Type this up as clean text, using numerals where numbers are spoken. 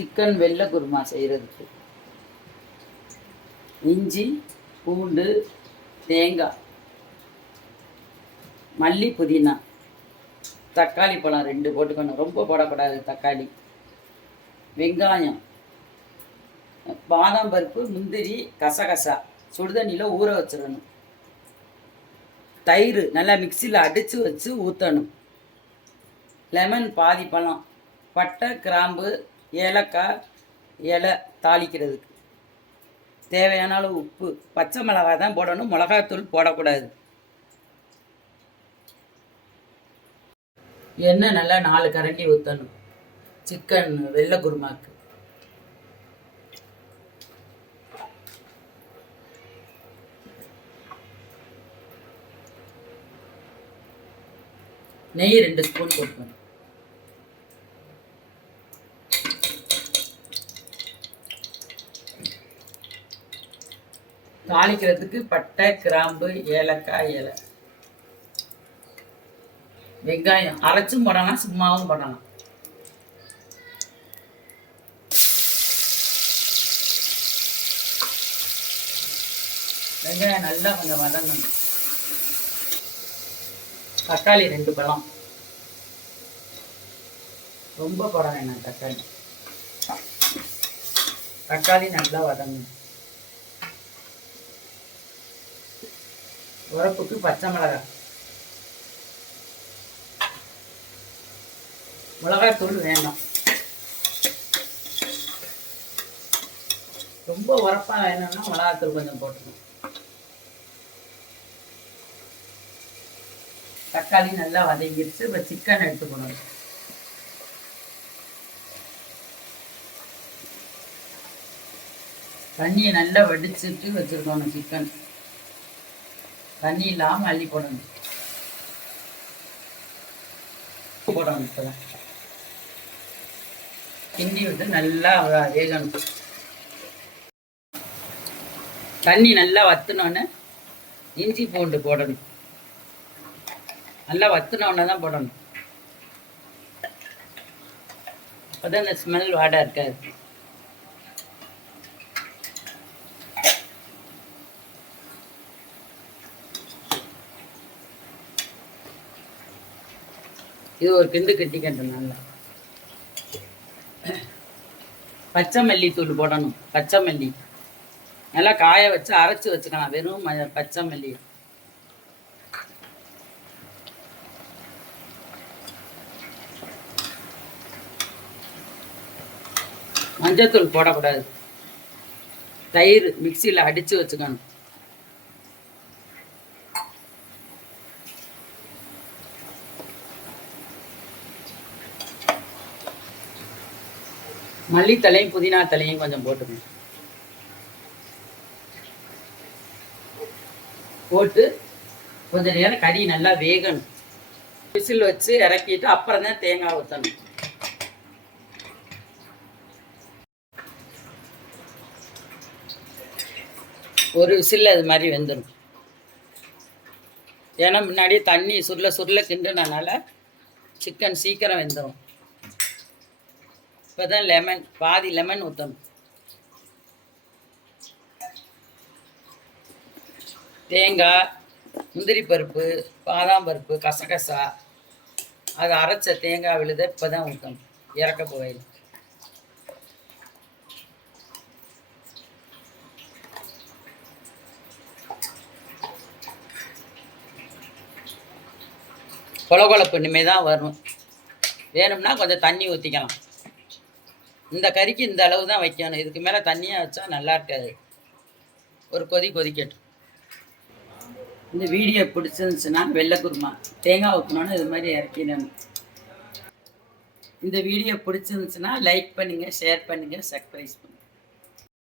Chicken வெள்ளை குருமா செய்கிறதுக்கு இஞ்சி பூண்டு தேங்காய் மல்லி புதினா தக்காளி பழம் 2 போட்டுக்கணும், ரொம்ப போடக்கூடாது தக்காளி, வெங்காயம், பாதாம் பருப்பு, முந்திரி, கசகசா சுடுதண்ணியில் ஊற வச்சிடணும், தயிர் நல்லா மிக்சியில் அடித்து வச்சு ஊற்றணும், லெமன் பாதி பழம், பட்டை கிராம்பு ஏலக்காய் இலை தாளிக்கிறதுக்கு தேவையான அளவு உப்பு, பச்சை மிளகாய் தான் போடணும், மிளகாத்தூள் போடக்கூடாது. எண்ணெய் நல்லா 4 கரண்டி ஊற்றணும் சிக்கன் வெள்ளை குருமாக்கு. நெய் 2 ஸ்பூன் போட்டுக்கணும். தாளிக்கிறதுக்கு பட்டை கிராம்பு ஏலக்காய் இலை, வெங்காயம் அரைச்சும் போடலாம், சும்மாவும் போடலாம். வெங்காயம் நல்லா கொஞ்சம் வதங்கணும். தக்காளி 2 பழம், ரொம்ப போட வேணாம் தக்காளி. தக்காளி நல்லா வதங்கணும். உரப்புக்கு பச்சை மிளகாய், மிளகாய்த்தூள் வேண்டாம், ரொம்ப உரப்பாக வேணும்னா மிளகாய்த்தூள் கொஞ்சம் போட்டுக்கணும். தக்காளி நல்லா வதங்கிடுச்சு. இப்போ சிக்கன் எடுத்துக்கணும். தண்ணியை நல்லா வடிச்சுட்டு வச்சுருக்கணும். சிக்கன் தண்ணி இல்லாமல் அள்ளி போடணும். போடணும். இப்போதான் கிண்டி விட்டு நல்லா வேகணும். தண்ணி நல்லா வற்றினோன்னு இஞ்சி பூண்டு போடணும். நல்லா வற்றினோன்னே தான் போடணும். அப்போதான் இந்த ஸ்மெல் வாடை இருக்காது. இது ஒரு கிண்டு கட்டிக்கிட்டோம். நல்லா பச்சை மல்லி தூள் போடணும். பச்சை மல்லி நல்லா காய வச்சு அரைச்சி வச்சுக்கலாம். வெறும் பச்சை மல்லி. மஞ்சத்தூள் போடக்கூடாது. தயிர் மிக்சியில் அடித்து வச்சுக்கணும். மல்லித்தலையும் புதினா தலையும் கொஞ்சம் போட்டுக்கணும். போட்டு கொஞ்சம் நேரம் கறி நல்லா வேகணும். விசில் வச்சு இறக்கிட்டு அப்புறம் தான் தேங்காய் ஊற்றணும். ஒரு விசில் அது மாதிரி வெந்துடும். ஏன்னா முன்னாடியே தண்ணி சுருள சுருள கிண்டுனால சிக்கன் சீக்கிரம் வெந்துடும். இப்போ தான் லெமன் பாதி லெமன் ஊற்றணும். தேங்காய், முந்திரி பருப்பு, பாதாம் பருப்பு, கசகசா அது அரைச்ச தேங்காய் விழுத இப்போ தான் ஊற்றணும். இறக்க போகையில் கொலகொலப்பு இனிமே தான் வரும். வேணும்னா கொஞ்சம் தண்ணி ஊற்றிக்கலாம். இந்த கறிக்கு இந்த அளவு தான் வைக்கணும். இதுக்கு மேலே தண்ணியாக வச்சா நல்லா இருக்காது. ஒரு கொதிக்கட்டும். இந்த வீடியோ பிடிச்சிருந்துச்சுன்னா வெள்ளை குருமா தேங்காய் ஊற்றணுன்னு இது மாதிரி இறக்கிடணும். இந்த வீடியோ பிடிச்சிருந்துச்சுன்னா லைக் பண்ணுங்கள், ஷேர் பண்ணுங்கள், சப்ஸ்கிரைப் பண்ணுங்கள்.